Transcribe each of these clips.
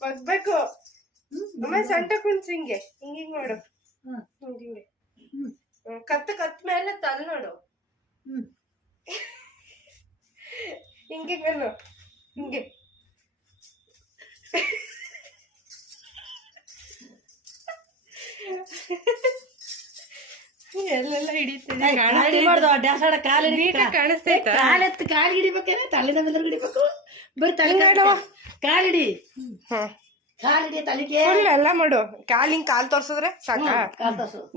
ಬಗ್ಬೇಕು ಆಮೇಲೆ ಸೊಂಟ ಕುಂಚು ಹಿಂಗೆ ಹಿಂಗಿಂಗ್ ನೋಡು ಹಿಂಗೆ ಕತ್ ಮೇಲೆ ತಲ್ ನೋಡು ಹಿಂಗೆ ಕಲ್ಲು ಹಿಂಗೆ ಎಲ್ಲೆಲ್ಲ ಹಿಡಿತದೆ ಕಾಣಿಸ್ತೈತ ಕಾಲ್ ಹಿಡಿಬೇಕೇನೆ ತಲೆನ ಮೇಲೆ ಹಿಡಿಬೇಕು ಬರೀ ತಲೆ ಕಾಲಿಡಿ ಕಾಲಿಡಿ ತಲೆಗೆ ಎಲ್ಲ ಮಾಡು ಕಾಲ್ ತೋರ್ಸಿದ್ರೆ ಸಾಕ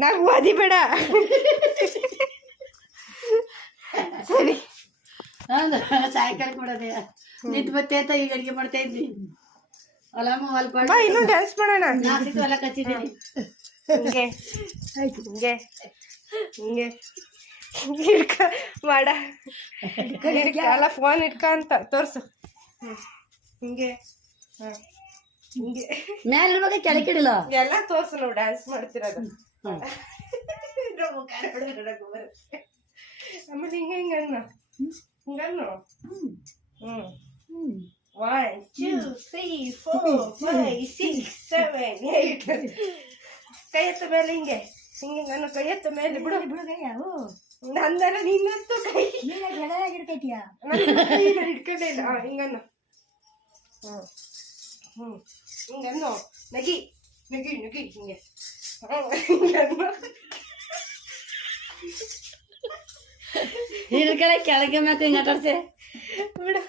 ನಾವ್ ಓದಿ ಬೇಡ ಸರಿ ಸಾಯಂಕಾಲಕ್ಕೆ ಮಾಡೋದೇ ನಿಂತು ಮತ್ತೆ ಅಂತ ಈಗ ಅಡಿಗೆ ಮಾಡ್ತಾ ಇದ್ವಿ ಹೊಲಮ್ಮ ಹೊಲ್ಕೊಂಡು ಬಾ ಇನ್ನೂ ಡ್ಯಾನ್ಸ್ ಮಾಡೋಣ ನಾಲ್ಕು ಹೊಲ ಕಚ್ಚಿದ್ದೀನಿ ಹಿಂಗೆ ಹಿಂಗೆ ಹಿಂಗೆ ಹಿಡ್ಕ ಮಾಡ ಎಲ್ಲ ಫೋನ್ ಇಟ್ಕ ಅಂತ ತೋರ್ಸು ಹಿಂಗೆ ಹಿಂಗೆ ಮೇಲೆ ಬಗ್ಗೆ ಕೆಳಕಿಡಿಲ್ಲ ಎಲ್ಲ ತೋರ್ಸು ನಾವು ಡ್ಯಾನ್ಸ್ ಮಾಡ್ತಿರೋದು ಆಮೇಲೆ ಹಿಂಗೆ ಹಿಂಗನ್ನು ಹಿಂಗನ್ನು 1 2 3 4 5 6 7 8 ಕೈ ಎತ್ತ ಮೇಲೆ ಹಿಂಗೆ ಹಿಂಗೆ ನಾನು ಕೈ ಎತ್ತ ಮೇಲೆ ಬಿಡು ನಂದರ ನಿನ್ನಂತೂ ಕೈ ಹಿಡ್ಕೈತಿಯಾ ಹಿಡ್ಕೊಂಡೇ ಇಲ್ಲ ಹಿಂಗನ್ನು ಹಿಂಗನ್ನು ನಗಿ ನಗಿ ನಗಿ ಹಿಂಗೆ ಹಿಂಗನ್ನು ಹಿಡ್ಕಡೆ ಕೆಳಗೆ ಮತ್ತೆ ಹಿಂಗೆ ಆಟಾಡ್ಸೆ ಬಿಡು